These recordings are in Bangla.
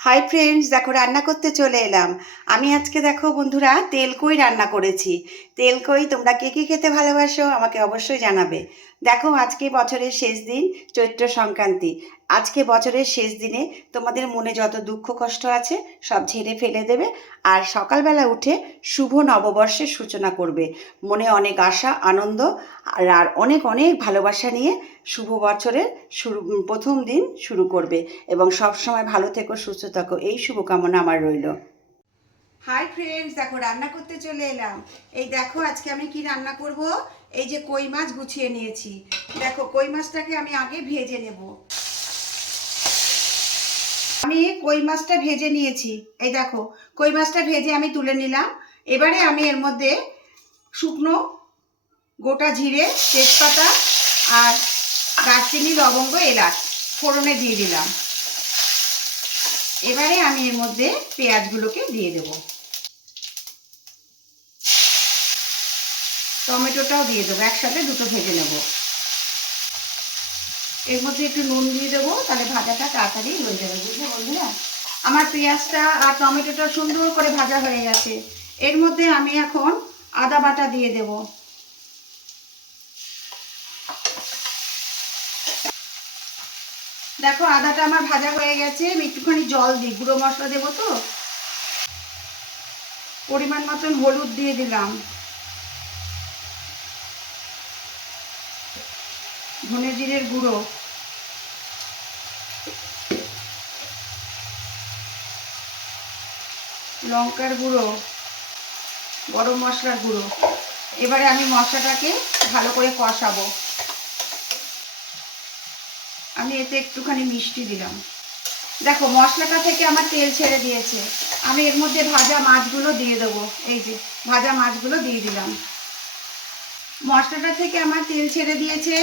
হাই ফ্রেন্ডস, দেখো রান্না করতে চলে এলাম। আমি আজকে দেখো বন্ধুরা তেলকই রান্না করেছি। তেলকই তোমরা কে কে খেতে ভালোবাসো আমাকে অবশ্যই জানাবে। দেখো আজকে বছরের শেষ দিন, চৈত্র সংক্রান্তি। আজকে বছরের শেষ দিনে তোমাদের মনে যত দুঃখ কষ্ট আছে সব ঝেড়ে ফেলে দেবে, আর সকালবেলা উঠে শুভ নববর্ষের সূচনা করবে। মনে অনেক আশা, আনন্দ আর অনেক অনেক ভালোবাসা নিয়ে শুভ বছরের প্রথম দিন শুরু করবে। এবং সব সময় ভালো থেকো, সুস্থ থাকো, এই শুভকামনা আমার রইল। হাই ফ্রেন্ডস, দেখো রান্না করতে চলে এলাম। এই দেখো আজকে আমি কি রান্না করব। এই যে কই মাছ গুছিয়ে নিয়েছি। দেখো কই মাছটাকে আমি আগে ভেজে নেব। আমি কই মাছটা ভেজে নিয়েছি। এই দেখো কই মাছটা ভেজে আমি তুলে নিলাম। এবারে আমি এর মধ্যে শুকনো গোটা জিরে, তেজপাতা আর দারচিনি, লবঙ্গ, এলাচ ফোড়নে দিয়ে দিলাম। এবারে আমি এর মধ্যে পেঁয়াজগুলোকে দিয়ে দেব, টমেটোটাও দিয়ে দেবো, একসাথে দুটো ভেজে নেব। এর মধ্যে একটু নুন দিয়ে দেবো, তাহলে ভাজাটা তাড়াতাড়ি হয়ে যাবে, বুঝলে বন্ধুরা। আমার পেঁয়াজটা আর টমেটোটা সুন্দর করে ভাজা হয়ে গেছে। এর মধ্যে আমি এখন আদা বাটা দিয়ে দেব। দেখো আদাটা আমার ভাজা হয়ে গেছে। আমি একটুখানি জল দিই, গুঁড়ো মশলা দেবো তো। পরিমাণ মতন হলুদ দিয়ে দিলাম, ধনে জিরের গুঁড়ো, লঙ্কার গুঁড়ো, গরম মশলার গুঁড়ো। এবারে আমি মশলাটাকে ভালো করে কষাবো। আমি এতে একটুখানি মিষ্টি দিলাম। দেখো মশলাটা থেকে আমার তেল ছেড়ে দিয়েছে। আমি এর মধ্যে ভাজা মাছগুলো দিয়ে দেবো। এই যে ভাজা মাছগুলো দিয়ে দিলাম। মশলাটা থেকে আমার তেল ছেড়ে দিয়েছে।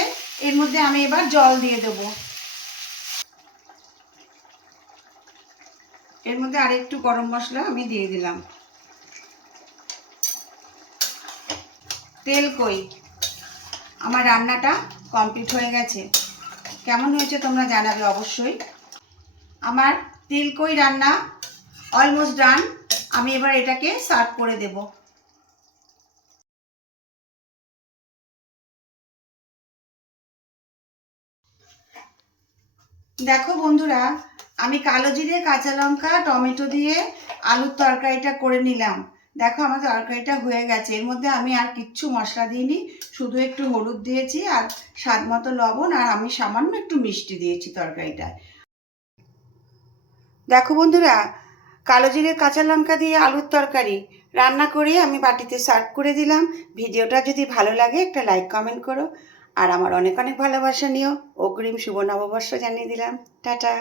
এর মধ্যে আমি এবার জল দিয়ে দেবো। এর মধ্যে আরেকটু গরম মশলা আমি দিয়ে দিলাম। তেলকই আমার রান্নাটা কমপ্লিট হয়ে গেছে। কেমন হয়েছে তোমরা জানাবে অবশ্যই। আমার তেলকই রান্না অলমোস্ট ডান। আমি এবার এটাকে সার্ভ করে দেব। দেখো বন্ধুরা, আমি কালো জিরে, কাঁচা লঙ্কা, টমেটো দিয়ে আলুর তরকারিটা করে নিলাম। দেখো আমার তরকারিটা হয়ে গেছে। এর মধ্যে আমি আর কিচ্ছু মশলা দিইনি, শুধু একটু হলুদ দিয়েছি আর স্বাদ মতো লবণ, আর আমি সামান্য একটু মিষ্টি দিয়েছি তরকারিটায়। দেখো বন্ধুরা, কালো জিরে, কাঁচা লঙ্কা দিয়ে আলুর তরকারি রান্না করে আমি বাটিতে সার্ভ করে দিলাম। ভিডিওটা যদি ভালো লাগে একটা লাইক কমেন্ট করো, আর আমার অনেক অনেক ভালোবাসা নিও। অগ্রিম শুভ নববর্ষ জানিয়ে দিলাম। টাটা।